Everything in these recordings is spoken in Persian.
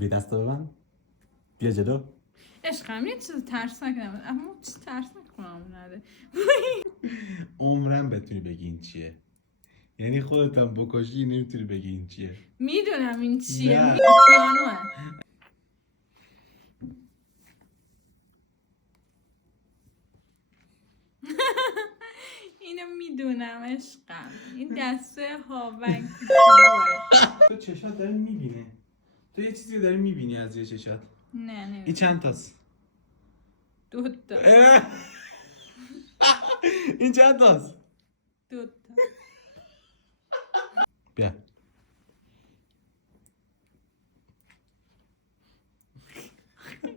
به دست ببند. بیا جلو. عشقم یه چیز ترسناک نبود، اما چیز ترسناک کنم نده. عمرم بتونی بگی این چیه. یعنی خودت هم بکشی نمیتونی بگی این چیه. میدونم این چیه. نه. پیانوه. اینو میدونم عشقم. این دسته هاونگ کوچولوه. تو چشات داری میبینه. تو یه چیزی رو داری میبینی از یه چشات. نه این چند تاست؟ 2 تا. این چند تاست؟ 2 تا. بیا.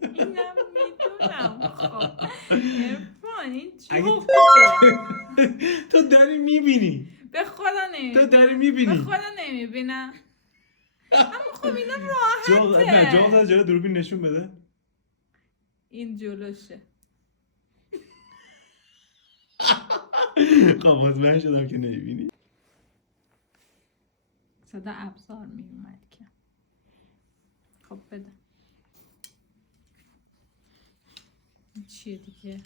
اینم میدونم. خب ارفان این اگه جفته. تو داری میبینی. به خدا نمیبینم. تو داری میبینی. به خدا نمیبینم. اما خب اینا راحته. نه جواب جلو دوربین نشون بده. این جلوشه. خب مطمئن شدم که نمیبینی. صدا ابزار میومد که. خب بده. این چیه دیگه؟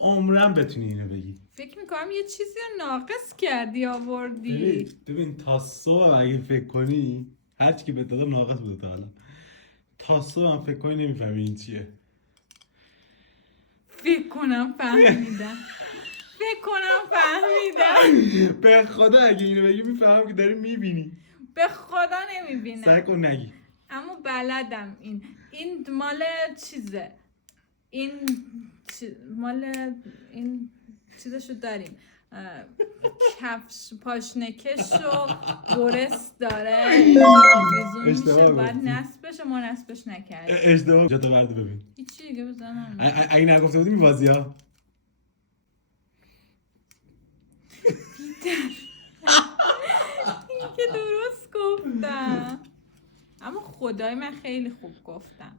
عمرم بتونی اینو بگی. فکر میکنم یه چیزی رو ناقص کردی آوردی. ببین تا صبح اگه فکر کنی هرچی که بهت دادم ناقص بوده تا الان. تا صبح هم فکر کنی نمیفهمی این چیه. فکر کنم فهمیدم. به خدا اگه اینو بگی میفهمم که داری میبینی. به خدا نمیبینم. سعی کن نگی. اما بلدم این مال چیزه. مال این چیزشو داریم. کفش پاشنکش و برس داره. آویزون میشه باید نصب بشه. ما نصبش نکردیم. اشتباه جاتا برده ببین. هیچی دیگه بزنم. اگه نگفته بودی میبازی ها. این که درست گفتم. اما خدای من خیلی خوب گفتم.